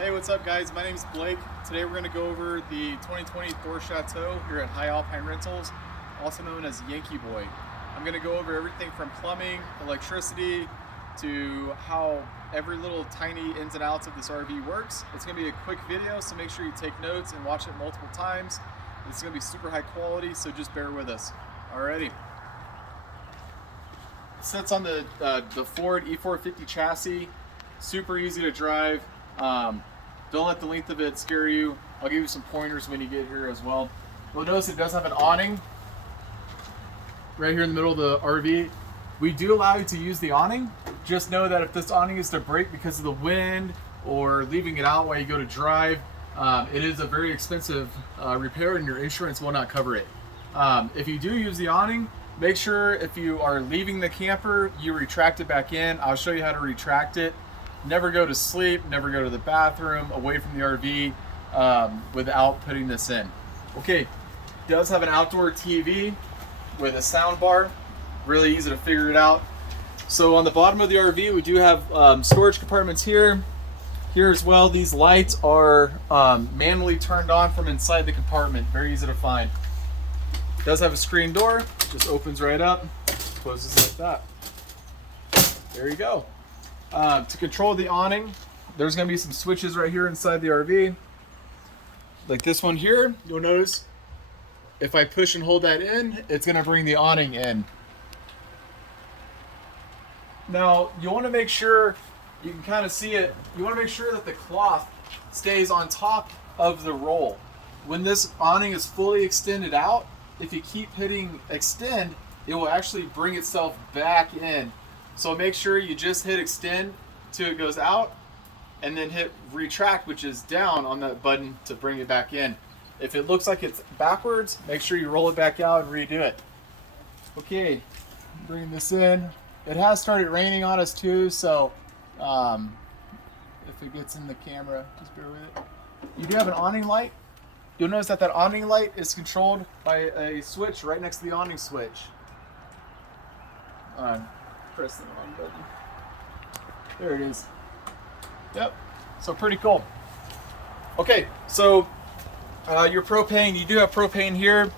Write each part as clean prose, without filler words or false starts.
Hey, what's up guys? My name is Blake. Today we're going to go over the 2020 Thor Chateau here at Alpine Rentals, also known as Yankee Boy. I'm going to go over everything from plumbing, electricity, to how every little tiny ins and outs of this RV works. It's going to be a quick video, so make sure you take notes and watch it multiple times. It's going to be super high quality, so just bear with us. Alrighty. It sits on the Ford E450 chassis. Super easy to drive. Don't let the length of it scare you. I'll give you some pointers when you get here as well. You'll notice it does have an awning right here in the middle of the RV. We do allow you to use the awning. Just know that if this awning is to break because of the wind or leaving it out while you go to drive, it is a very expensive repair and your insurance will not cover it. If you do use the awning, make sure if you are leaving the camper, you retract it back in. I'll show you how to retract it. Never go to sleep, never go to the bathroom, away from the RV without putting this in. Okay, it does have an outdoor TV with a sound bar. Really easy to figure it out. So on the bottom of the RV, we do have storage compartments here. Here as well, these lights are manually turned on from inside the compartment. Very easy to find. It does have a screen door, just opens right up, closes like that. There you go. To control the awning, there's going to be some switches right here inside the RV. Like this one here, you'll notice if I push and hold that in, it's going to bring the awning in. Now, you want to make sure, you can kind of see it, you want to make sure that the cloth stays on top of the roll. When this awning is fully extended out, if you keep hitting extend, it will actually bring itself back in. So make sure you just hit extend till it goes out and then hit retract, which is down on that button to bring it back in. If it looks like it's backwards, make sure you roll it back out and redo it. Okay, bring this in. It has started raining on us too, so if it gets in the camera, just bear with it. You do have an awning light. You'll notice that awning light is controlled by a switch right next to the awning switch. Press the wrong button. There it is. Yep. So pretty cool. Okay, so your propane, you do have propane here.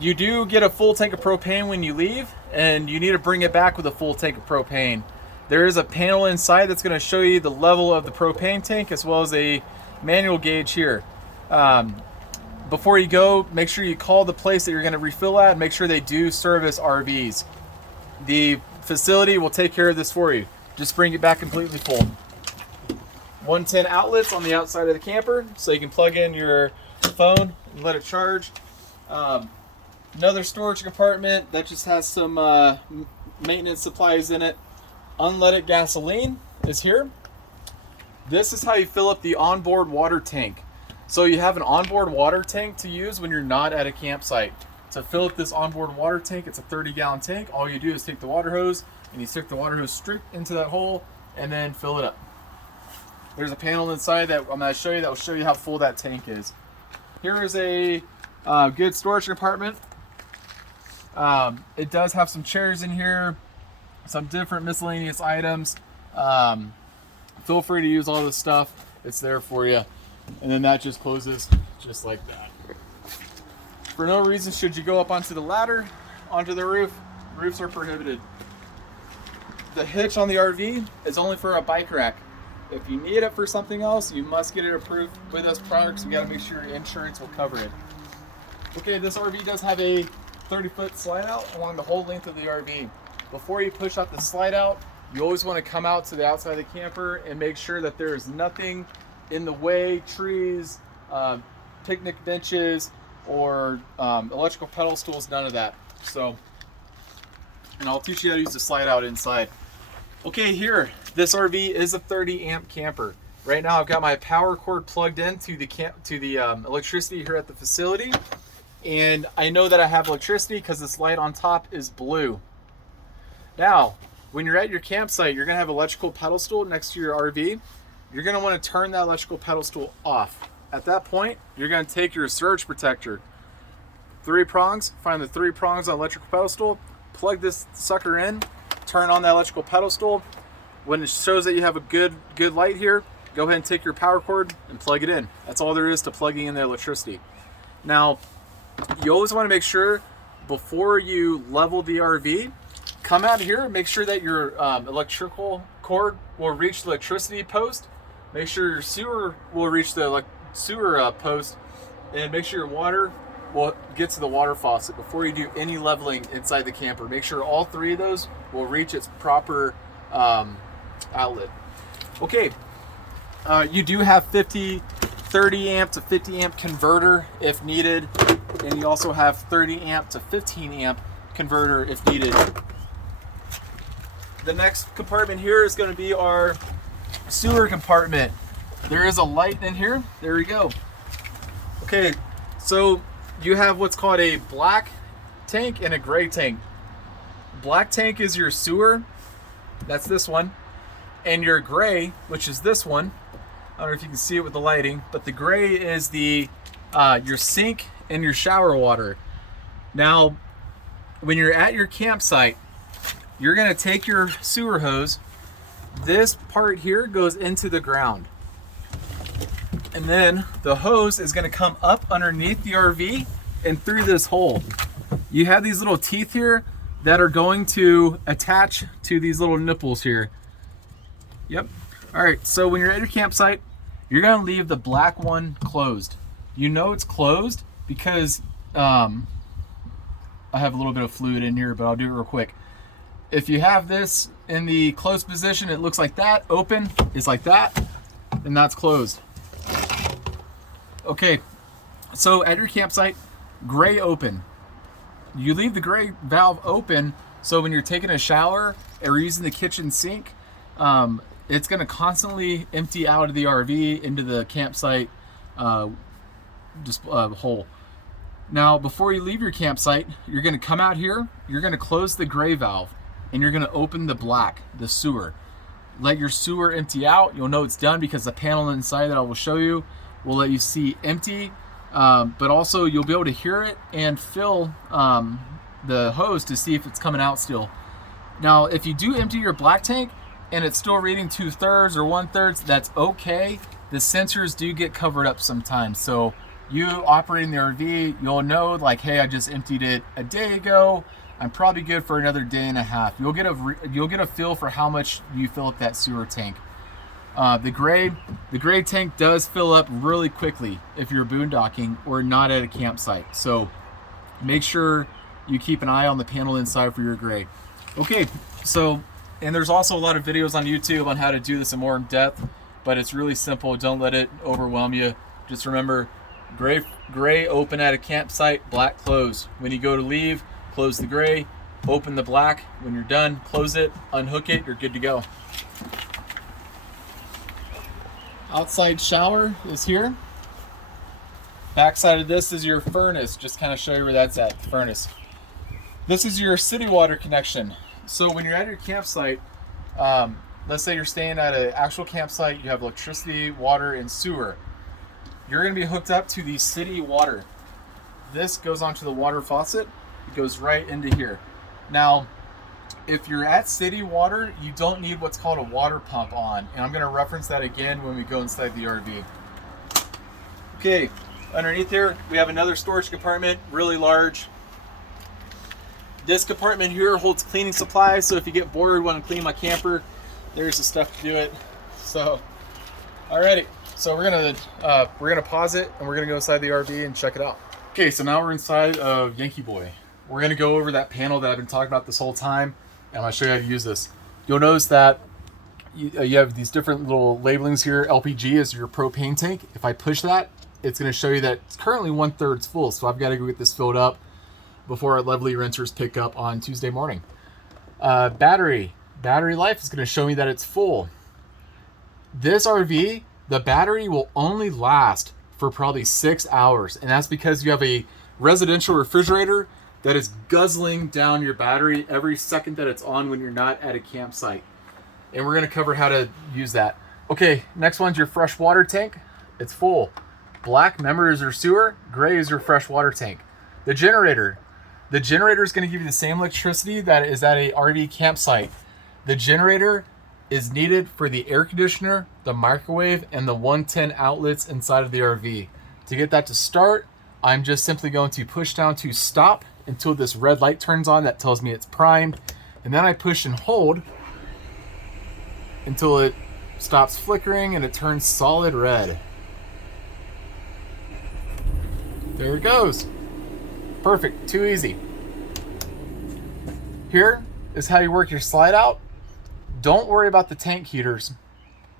You do get a full tank of propane when you leave, and you need to bring it back with a full tank of propane. There is a panel inside that's going to show you the level of the propane tank as well as a manual gauge here. Before you go, make sure you call the place that you're going to refill at and make sure they do service RVs. The facility will take care of this for you. Just bring it back completely full. 110 outlets on the outside of the camper, so you can plug in your phone and let it charge. Another storage compartment that just has some maintenance supplies in it. Unleaded gasoline is here. This is how you fill up the onboard water tank. So you have an onboard water tank to use when you're not at a campsite. To fill up this onboard water tank, it's a 30-gallon tank. All you do is take the water hose and you stick the water hose straight into that hole and then fill it up. There's a panel inside that I'm going to show you that will show you how full that tank is. Here is a good storage compartment. It does have some chairs in here, some different miscellaneous items. Feel free to use all this stuff. It's there for you. And then that just closes just like that. For no reason should you go up onto the ladder, onto the roof. Roofs are prohibited. The hitch on the RV is only for a bike rack. If you need it for something else, you must get it approved with us prior, because we got to make sure your insurance will cover it. Okay, this RV does have a 30-foot slide out along the whole length of the RV. Before you push out the slide out, you always want to come out to the outside of the camper and make sure that there is nothing in the way, trees, picnic benches, or electrical pedal stools, none of that. So, and I'll teach you how to use the slide out inside. Okay, here, this RV is a 30 amp camper. Right now I've got my power cord plugged in to the electricity here at the facility. And I know that I have electricity because this light on top is blue. Now, when you're at your campsite, you're gonna have an electrical pedal stool next to your RV. You're gonna wanna turn that electrical pedal stool off. At that point, you're going to take your surge protector, 3 prongs, find the 3 prongs on electrical pedal stool, plug this sucker in, turn on that electrical pedal stool. When it shows that you have a good light here, go ahead and take your power cord and plug it in. That's all there is to plugging in the electricity. Now, you always want to make sure before you level the RV, come out here, make sure that your electrical cord will reach the electricity post. Make sure your sewer will reach the sewer post, and make sure your water will get to the water faucet before you do any leveling inside the camper. Make sure all three of those will reach its proper outlet. Okay, you do have 30 amp to 50 amp converter if needed, and you also have 30 amp to 15 amp converter if needed. The next compartment here is going to be our sewer compartment. There is a light in here. There we go. Okay, so you have what's called a black tank and a gray tank. Black tank is your sewer. That's this one. And your gray, which is this one. I don't know if you can see it with the lighting, but the gray is the your sink and your shower water. Now, when you're at your campsite, you're gonna take your sewer hose. This part here goes into the ground. And then the hose is gonna come up underneath the RV and through this hole. You have these little teeth here that are going to attach to these little nipples here. Yep. All right, so when you're at your campsite, you're gonna leave the black one closed. You know it's closed because I have a little bit of fluid in here, but I'll do it real quick. If you have this in the closed position, it looks like that. Open is like that, and that's closed. Okay, so at your campsite, gray open. You leave the gray valve open, so when you're taking a shower or using the kitchen sink, it's going to constantly empty out of the RV into the campsite hole. Now, before you leave your campsite, you're going to come out here, you're going to close the gray valve, and you're going to open the black, the sewer. Let your sewer empty out. You'll know it's done because the panel inside that I will show you will let you see empty, but also you'll be able to hear it and fill the hose to see if it's coming out still. Now, if you do empty your black tank and it's still reading 2/3 or 1/3, that's okay. The sensors do get covered up sometimes. So you operating the RV, you'll know like, hey, I just emptied it a day ago. I'm probably good for another day and a half. You'll get a feel for how much you fill up that sewer tank. The gray tank does fill up really quickly if you're boondocking or not at a campsite. So make sure you keep an eye on the panel inside for your gray. Okay, so, and there's also a lot of videos on YouTube on how to do this in more depth, but it's really simple. Don't let it overwhelm you. Just remember, gray open at a campsite, black close. When you go to leave, close the gray, open the black. When you're done, close it, unhook it, you're good to go. Outside shower is here. Backside of this is your furnace. Just kind of show you where that's at, the furnace. This is your city water connection. So when you're at your campsite, let's say you're staying at an actual campsite, you have electricity, water, and sewer. You're gonna be hooked up to the city water. This goes onto the water faucet. It goes right into here. Now, if you're at city water, you don't need what's called a water pump on. And I'm gonna reference that again when we go inside the RV. Okay, underneath here, we have another storage compartment, really large. This compartment here holds cleaning supplies. So if you get bored, want to clean my camper, there's the stuff to do it. So, alrighty. So we're gonna pause it and we're gonna go inside the RV and check it out. Okay, so now we're inside of Yankee Boy. We're gonna go over that panel that I've been talking about this whole time, and I'm gonna show you how to use this. You'll notice that you have these different little labelings here. LPG is your propane tank. If I push that, it's gonna show you that it's currently 1/3 full. So I've got to go get this filled up before our lovely renters pick up on Tuesday morning. Battery life is gonna show me that it's full. This RV, the battery will only last for probably 6 hours, and that's because you have a residential refrigerator that is guzzling down your battery every second that it's on when you're not at a campsite. And we're gonna cover how to use that. Okay, next one's your fresh water tank. It's full. Black, remember, is your sewer. Gray is your fresh water tank. The generator is gonna give you the same electricity that is at a RV campsite. The generator is needed for the air conditioner, the microwave, and the 110 outlets inside of the RV. To get that to start, I'm just simply going to push down to stop until this red light turns on that tells me it's primed. And then I push and hold until it stops flickering and it turns solid red. There it goes. Perfect, too easy. Here is how you work your slide out. Don't worry about the tank heaters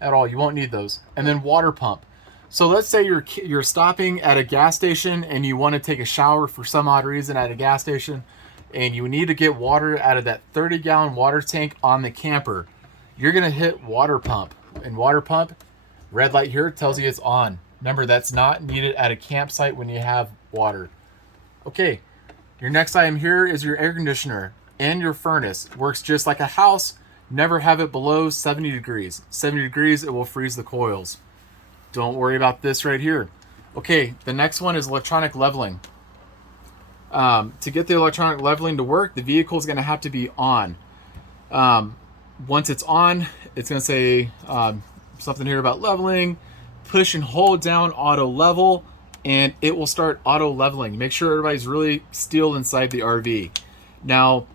at all. You won't need those. And then water pump. So let's say you're stopping at a gas station and you want to take a shower for some odd reason at a gas station, and you need to get water out of that 30-gallon water tank on the camper. You're going to hit water pump. And water pump, red light here tells you it's on. Remember, that's not needed at a campsite when you have water. Okay, your next item here is your air conditioner and your furnace. Works just like a house. Never have it below 70 degrees. 70 degrees, it will freeze the coils. Don't worry about this right here. Okay, the next one is electronic leveling. To get the electronic leveling to work, the vehicle is going to have to be on. Once it's on, it's going to say something here about leveling. Push and hold down auto level, and it will start auto leveling. Make sure everybody's really still inside the RV. Now,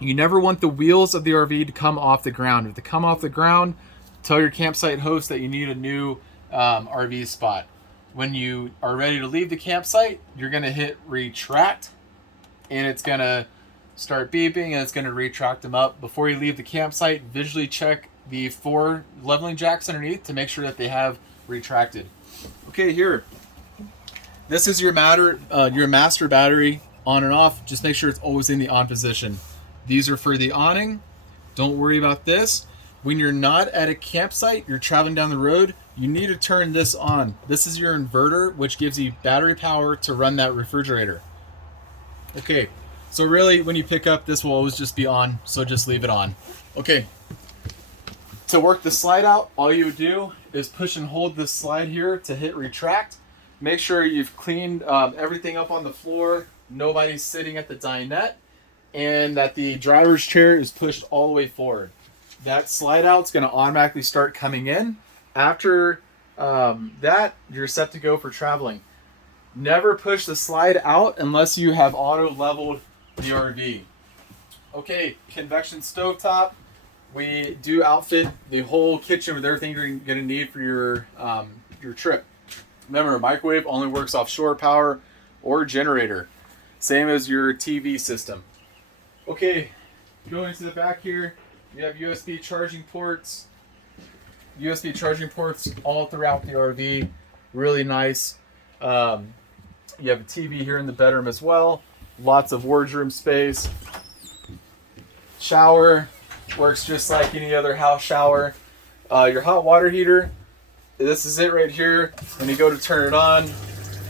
you never want the wheels of the RV to come off the ground. If they come off the ground, tell your campsite host that you need a new RV spot. When you are ready to leave the campsite, you're going to hit retract, and it's going to start beeping, and it's going to retract them up. Before you leave the campsite, visually check the 4 leveling jacks underneath to make sure that they have retracted. Okay, here. This is your master battery on and off. Just make sure it's always in the on position. These are for the awning. Don't worry about this. When you're not at a campsite, you're traveling down the road, you need to turn this on. This is your inverter, which gives you battery power to run that refrigerator. Okay, so really when you pick up, this will always just be on, so just leave it on. Okay, to work the slide out, all you would do is push and hold this slide here to hit retract. Make sure you've cleaned everything up on the floor, nobody's sitting at the dinette, and that the driver's chair is pushed all the way forward. That slide out is going to automatically start coming in. After that, you're set to go for traveling. Never push the slide out unless you have auto leveled the RV. Okay, convection stovetop. We do outfit the whole kitchen with everything you're going to need for your trip. Remember, a microwave only works off shore power or generator. Same as your TV system. Okay, going to the back here, you have USB charging ports. USB charging ports all throughout the RV. Really nice. You have a TV here in the bedroom as well. Lots of wardrobe space. Shower works just like any other house shower. Your hot water heater, this is it right here. When you go to turn it on,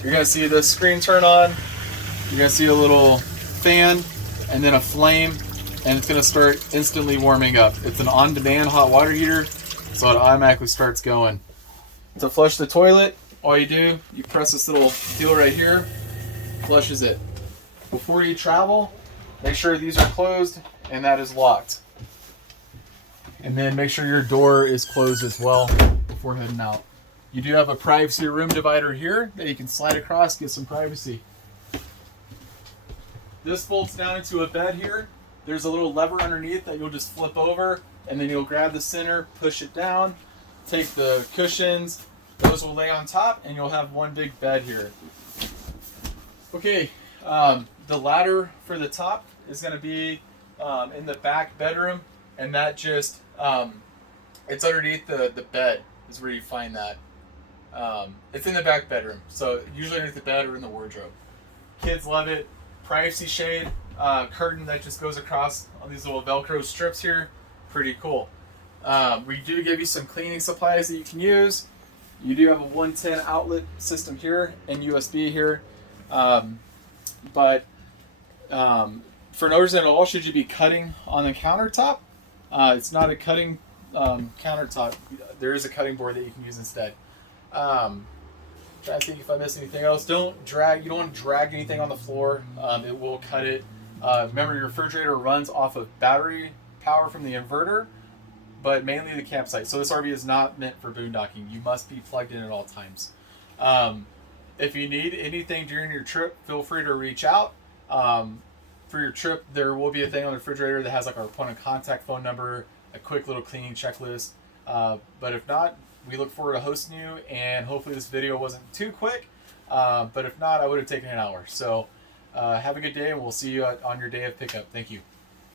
you're going to see this screen turn on. You're going to see a little fan and then a flame, and it's going to start instantly warming up. It's an on-demand hot water heater, so it automatically starts going. To flush the toilet, all you do, you press this little deal right here, flushes it. Before you travel, make sure these are closed and that is locked. And then make sure your door is closed as well before heading out. You do have a privacy room divider here that you can slide across, get some privacy. This bolts down into a bed here. There's a little lever underneath that you'll just flip over, and then you'll grab the center, push it down, take the cushions, those will lay on top, and you'll have one big bed here. Okay, the ladder for the top is going to be in the back bedroom, and that just, it's underneath the bed is where you find that. It's in the back bedroom, so usually underneath the bed or in the wardrobe. Kids love it. Privacy shade curtain that just goes across on these little Velcro strips here. Pretty cool. We do give you some cleaning supplies that you can use. You do have a 110 outlet system here and USB here. But for no reason at all should you be cutting on the countertop. It's not a cutting countertop. There is a cutting board that you can use instead. Trying to think if I missed anything else. You don't want to drag anything on the floor. It will cut it. Remember, your refrigerator runs off of battery power from the inverter but mainly the campsite. So this RV is not meant for boondocking. You must be plugged in at all times. If you need anything during your trip, feel free to reach out. For your trip, there will be a thing on the refrigerator that has like our point of contact phone number, a quick little cleaning checklist. But if not, we look forward to hosting you, and hopefully this video wasn't too quick. But if not, I would have taken an hour. So have a good day, and we'll see you on your day of pickup. Thank you.